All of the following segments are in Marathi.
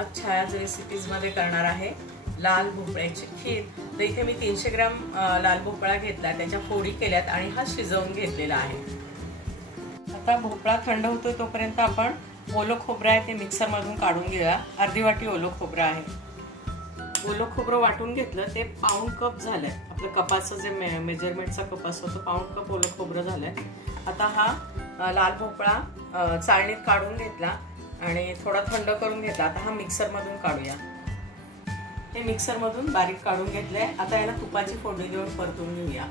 आज छायाज रेसिपीजमध्ये करणार आहे लाल भोपळ्याची खीर। तर इथे मी 300 ग्रॅम लाल भोपळा घेतला, त्याच्या फोडी केल्यात आणि हा शिजवून घेतलेला आहे। आता भोपळा थंड होतो तोपर्यंत आपण ओलं खोबरं आहे ते मिक्सर मधून काढून घेऊया। अर्धी वाटी ओलं खोबरं आहे। ओलं खोबरं वाटून घेतलं, ते पाऊण कप झालंय। आपलं कपाचं जे मेजरमेंटचा कप असतो तो पाऊण कप ओलं खोबरं झालंय। आता हा लाल भोपळा चाळणीत काढून घेतला आणि थोडा थंड करून घेतला। आता हा मिक्सर मधून काढूया। हे मिक्सर मधून बारीक काढून घेतलंय। आता याला तुपाची फोडणी देऊन परतून घेऊया।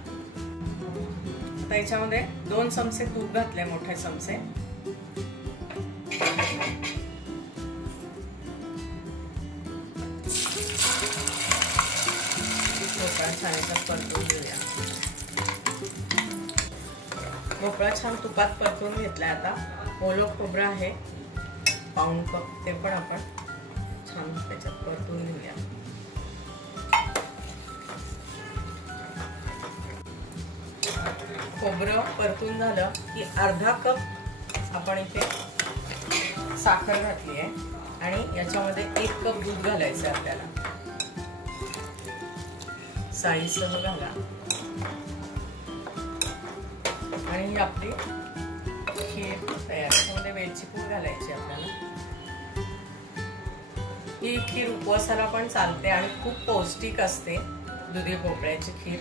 आता याच्यामध्ये 2 चमचे तूप घातले, मोठे चमचे। भोपळा छान परतून घेऊया। भोपळा छान तुपात परतून घेतलाय। आता ओलं खोबरं आहे पाऊण कप, ते पण आपण छान त्याच्यात परतून घेऊया। खोबरं परतून झालं की अर्धा कप आपण इथे साखर घातली आहे आणि याच्यामध्ये 1 कप दूध घालायचं आहे आपल्याला। साईसह घाला आणि ही आपली खीर तयार। त्यामध्ये वेलची पूड घालायची आपल्याला। ही खीर उपवासाला पण चालते आणि खूप पौष्टिक असते, दुधी भोपळ्याची खीर।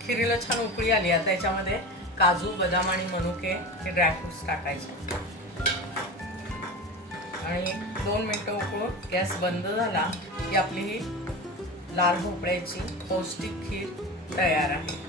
खीरीला छान उकळी आली। आता याच्यामध्ये काजू, बदाम आणि मनुके हे ड्रायफ्रुट्स टाकायचे आणि 2 मिनिटं उकळून गॅस बंद झाला की आपली ही लाल भोपळ्याची पौष्टिक खीर तयार आहे।